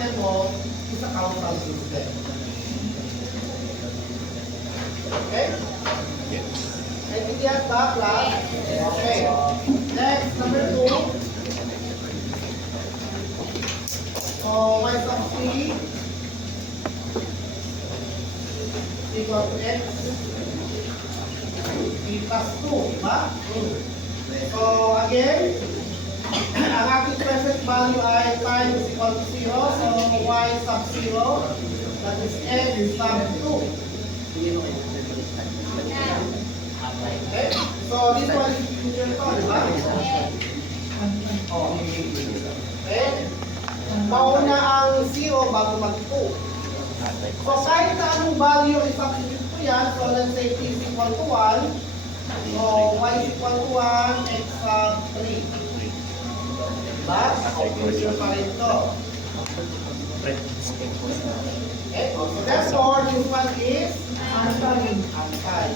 system mo is a causal system. Okay? Naintindihan ba, class? Okay. Next, number 2. So, y sub c equal to x b plus 2, diba? So, again, ang ating present value ay time is equal to 0. So, y sub 0, that is x sub 2. Okay? So, this one is future to, diba? Oh. Okay? Mauna ang 0 bago mag-2. So, kahit na anong value yung i-substitute ko yan, so let's say t is equal to 1, so y is equal to 1, x sub 3. Diba? Future pa rin ito. Okay? So, therefore, this one is antay.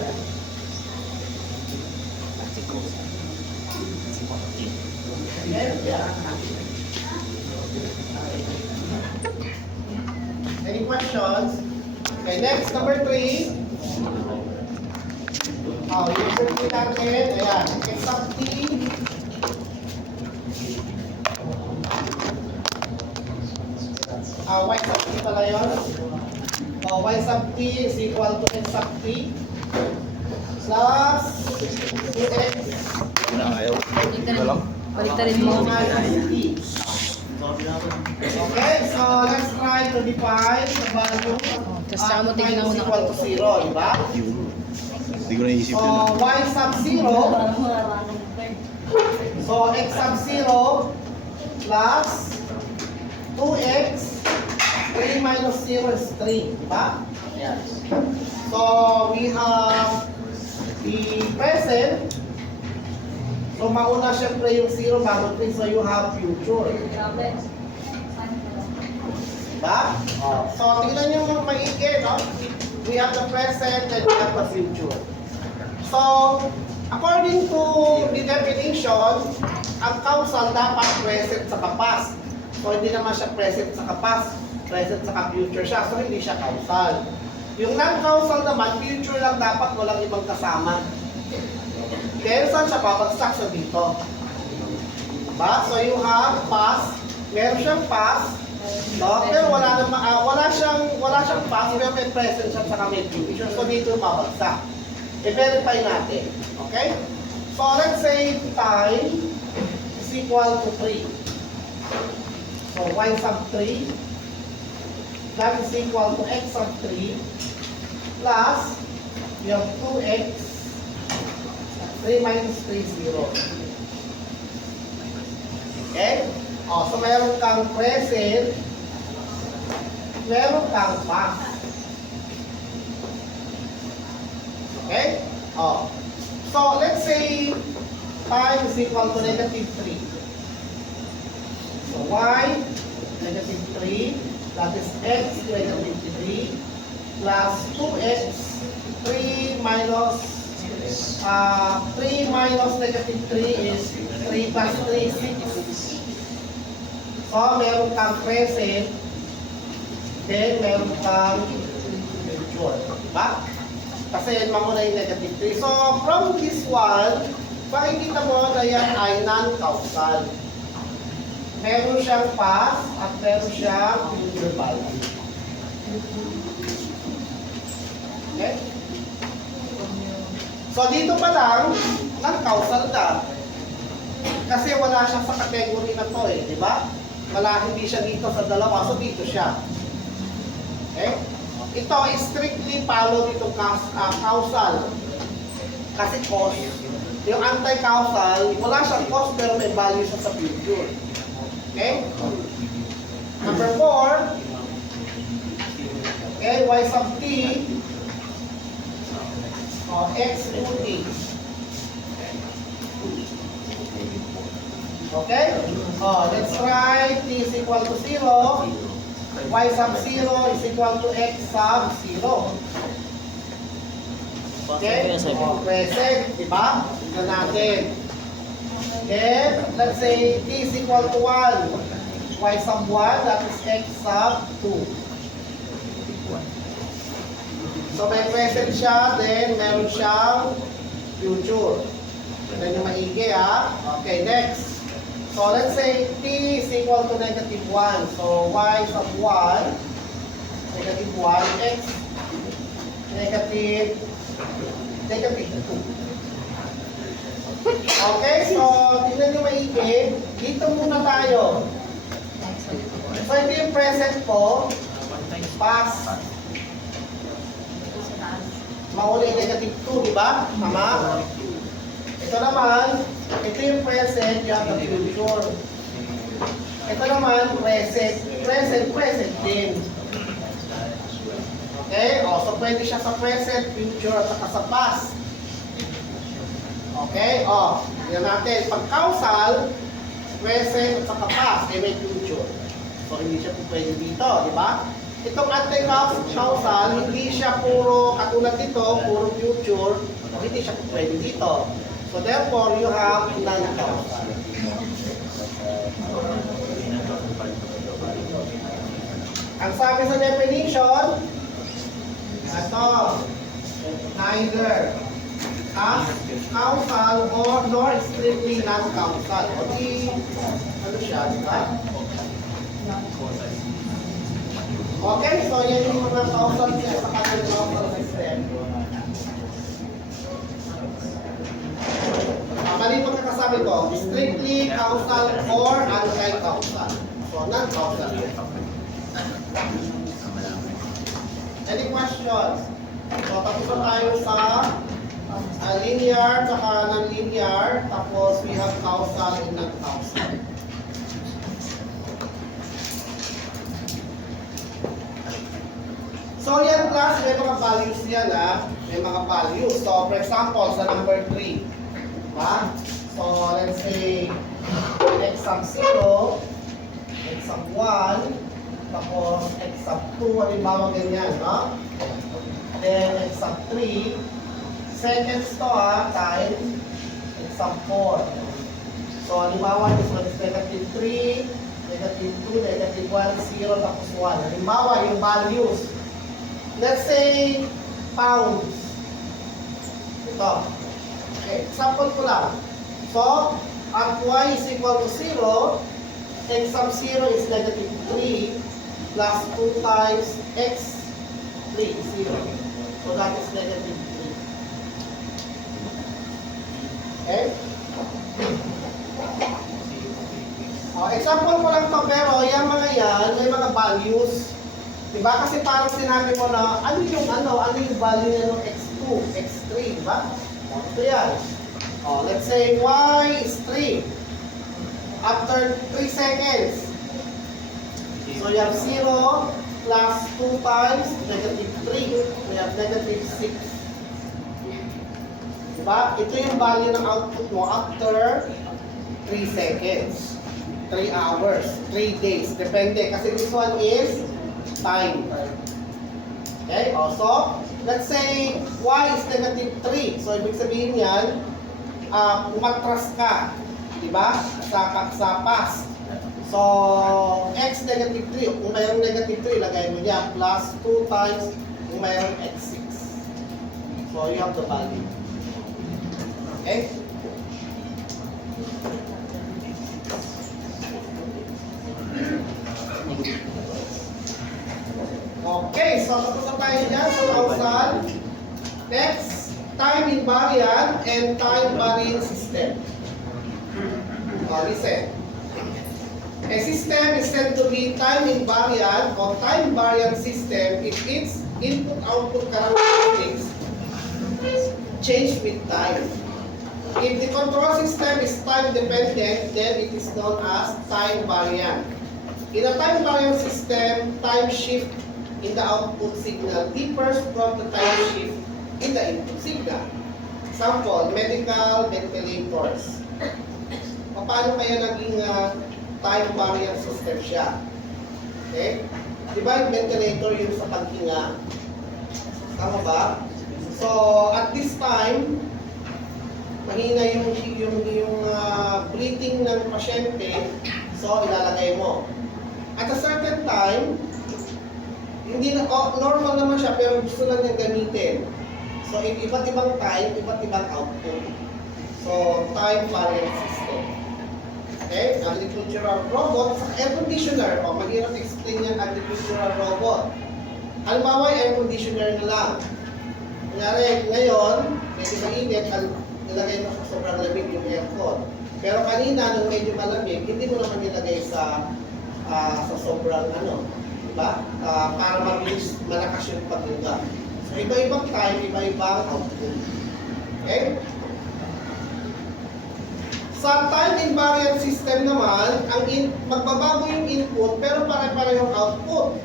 Any questions? Okay, next, number 3. Yung circuit natin, ayan, x sub t. Y sub t pala yun. Y sub t is equal to x sub t plus 2x. Baliktarin mo. Okay, so let's try to define the value Kasama mo tingnan mo is na equal to 0, diba? Hindi ko naisip So, yun. y sub 0, so x sub 0 plus 2x, 3 minus 0 is 3, diba? Yes. So, we have the present. So, mauna syempre yung 0 bago 3, so you have future. Diba? So, tingnan nyo yung maigi, no? We have the present and we have the future. So, according to the definition, ang causal dapat present sa past. So, hindi naman siya present sa past, present sa future siya. So, hindi siya causal. Yung non-causal naman, future lang dapat, walang ibang kasama. Kaya saan siya babagsak sa dito? Diba? So, you have past, meron siyang past, no? Pero wala siyang past, pero may present siya sa may future. So, dito babagsak. I-verify natin. Okay? So, let's say time is equal to 3. So, y sub 3, that is equal to x sub 3, plus, you have 2x, 3 minus 3 is 0. Okay? So meron kang present, meron kang past. Okay? So let's say time is equal to negative 3. So y, negative 3, that is x, negative 3, plus 2x, 3 minus 3 minus negative 3 is 3 plus 3 is 6. So, meron kang present, then meron kang future. Diba? Kasi mamuna yung negative 3. So, from this one, makikita mo na yan ay non-causal. Meron siyang past at meron siyang future value. Okay? So, dito pa lang, non-causal na. Kasi wala siya sa category na to di ba? Hindi siya dito sa dalawa, so dito siya. Okay? Ito is strictly follow dito causal. Kasi cause. Yung anti-causal, wala siyang cause pero may value siya sa future. Okay? Number 4, okay, y sub t, x 2t. Okay? Let's try t is equal to 0. Y sub 0 is equal to x sub 0. Okay? Present, diba? Tignan natin. Then, let's say t is equal to 1. y sub 1, that is x sub 2. So may present siya, then meron siyang future. Tignan nyo maigi ha. Okay, next. So let's say t is equal to negative 1. So y sub 1, negative 1, x, negative 2. Okay, so tignan nyo maigi. Dito muna tayo. So ito yung present ko. Past. Mauna yung negative 2, di ba? Tama? Ito naman, ito yung present, you have the future. Ito naman, present din. Okay? O, so pwede siya sa present, future, at saka sa past. Okay? O, yan natin. Pag causal, present at saka past, eh may future. So, hindi siya pwede dito, di ba? Itong anti-causal, hindi siya puro, katulad dito, puro future, hindi siya pwede dito. So therefore, you have non-causal. Ang sabi sa definition, ito, neither causal or nor strictly non-causal. O di, ano siya, di ba? Okay, so yan yung mga causal siya sa kanyang causal system. Mali pagkakasabi ko, strictly causal or anti-causal. So, non-causal yan. Any questions? So, tapos na tayo sa linear, saka non-linear, tapos we have causal and non-causal. So, yan class, may mga values yan ha. May mga values. So, for example, sa number 3. Diba? So, let's say, x sub 0, x sub 1, tapos x sub 2, halimbawa ganyan, no? Then, x sub 3, seconds to times x sub 4. So, halimbawa, this one is negative 3, negative 2, negative 1, 0, tapos 1. Halimbawa, yung values. Let's say, pounds. Ito. Okay, example ko lang. So, at y is equal to 0, x sub 0 is negative 3 plus 2 times x 3, 0. So, that is negative 3. Okay? Example ko lang to, pero yung mga yan, may mga values. Diba? Kasi parang sinabi mo na, ano yung value niya ng x2, x3, diba? Ito yan. Let's say y is 3. After 3 seconds. So you have 0 plus 2 times negative 3. We have negative 6. Diba? Ito yung value ng output mo after 3 seconds. 3 hours, 3 days. Depende. Kasi this one is time. Okay? So, let's say y is negative 3. So, ibig sabihin yan, umatras ka. Diba? Sa past. So, x negative 3. Kung mayroong negative 3, lagay mo niya. Plus 2 times kung mayroong x6. So, you have the value. Okay? Okay, so tapos na tayo dyan sa causal. Next, time invariant and time varying system. Listen. A system is said to be time invariant or time variant system if its input-output characteristics change with time. If the control system is time dependent, then it is known as time variant. In a time variant system, time shift in the output signal differs from the time shift in the input signal. Example, medical ventilators. Paano kaya naging time variant system siya? Okay? Di ba yung ventilator yung sa paghinga? Tama ba? So, at this time, mahina yung breathing ng pasyente, so ilalagay mo. At a certain time, hindi na, normal naman siya, pero gusto lang niyang gamitin. So, iba't ibang time, iba't ibang output. So, time variant system. Okay? Agricultural robot sa air conditioner. Mahirap explain yan, agricultural robot. Halimbawa, air conditioner na lang. Kunyari, ngayon, medyo mainit, nilagay mo sa sobrang lamig yung aircon. Pero kanina, nung medyo malamig, hindi mo naman nilagay sa sobrang diba? Para mabilis, malakas yung pagluga. So, iba-ibang time, iba-ibang output. Okay? Sa time invariant system naman, magbabago yung input pero pare-parehong output.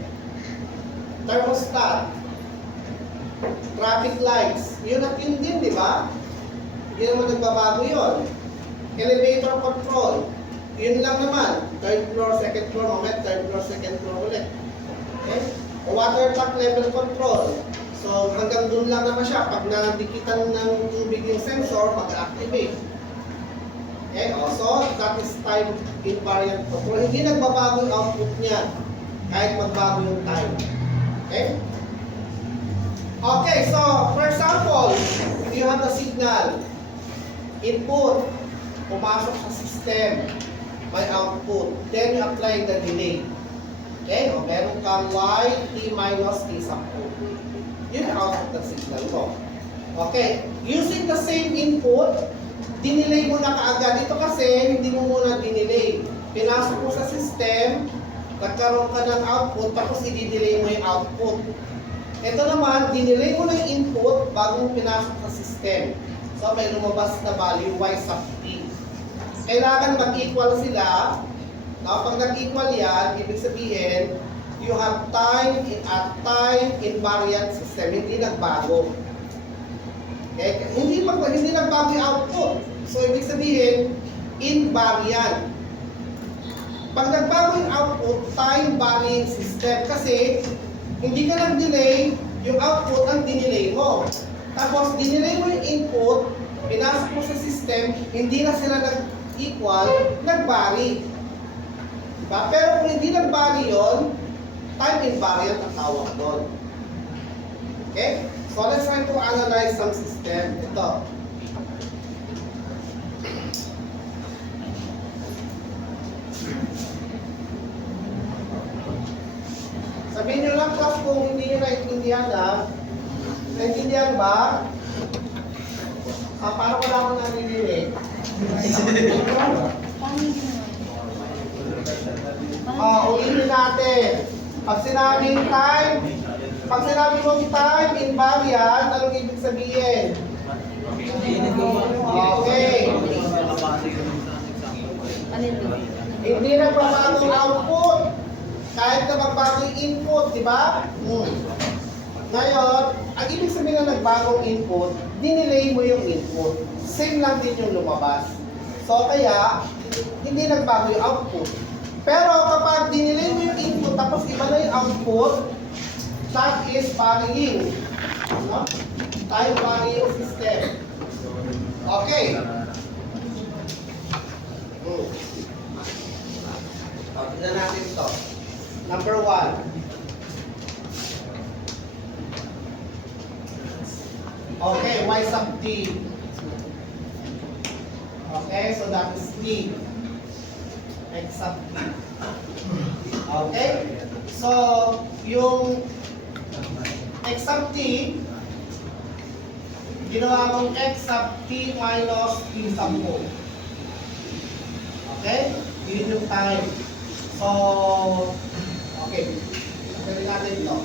Thermostat, traffic lights, yun at yun din, di ba? Hindi naman nagbabago yun. Elevator control, yun lang naman. Third floor, second floor, mamaya third floor, second floor ulit. Okay? Water tank level control. So hanggang doon lang naman siya. Pag nandikitan ng tubig yung sensor, mag-activate. Okay, also, that is time invariant control. Hindi nagbabago yung output niya kahit magbago yung time. Okay? Okay, so, for example, you have the signal, input, pumasok sa system, may output, then you apply the delay. Okay, o meron kang y, t minus t sub o. Yun ang output ng signal mo. Okay, using the same input, dinelay mo na kaagad. Ito kasi, hindi mo muna dinelay. Pinasok mo sa system, nagkaroon ka ng output, tapos i-delay mo yung output. Ito naman, dinelay mo na yung input bago mo pinasok sa system. So, may lumabas na value y sub t. Kailangan mag-equal sila. Now, pag nag-equal yan, ibig sabihin, you have time invariant system. Hindi nagbago. Okay? Hindi nagbago yung output. So, ibig sabihin, invariant. Pag nagbago yung output, time varying system. Kasi, hindi ka nag-delay, yung output ang dinelay mo. Tapos, dinelay mo yung input, pinasok mo sa system, hindi na sila nag-equal, nag-vary. Diba? Pero kung hindi nag-vary yun, time invariant ang tawag doon. Okay? So, let's try to analyze some system. Ito. Sabihin nyo lang class kung hindi nyo naintindihan naintindihan ba? Parang wala akong naririnig. Ulitin natin. Pag sinabing mong time invariant, anong ibig sabihin? Okay. Hindi nagbabago ang output. Kahit na magbago yung input, di ba? Ngayon, ang ibig sabihin na nagbagong input, dinelay mo yung input. Same lang din yung lumabas. So, kaya, hindi nagbago yung output. Pero kapag dinelay mo yung input, tapos iba na yung output, that is varying. No? Time varying system. Okay. Tignan natin ito. Number 1. Okay, y sub t. Okay, so that is t. X sub t. Okay? So, yung x sub t, ginawa mong x sub t minus t sub o. Okay? Yun yung time. So, okay. Pwede natin ito.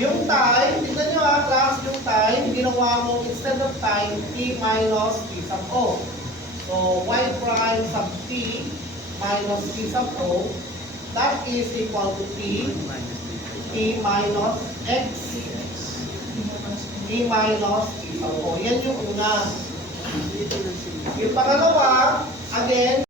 Yung time, tignan nyo class, yung time, ginawa mo instead of time, t minus t sub o. So, y prime sub t minus t sub o, that is equal to t minus x, t minus t sub o. Yan yung una. Yung pangalawa, again,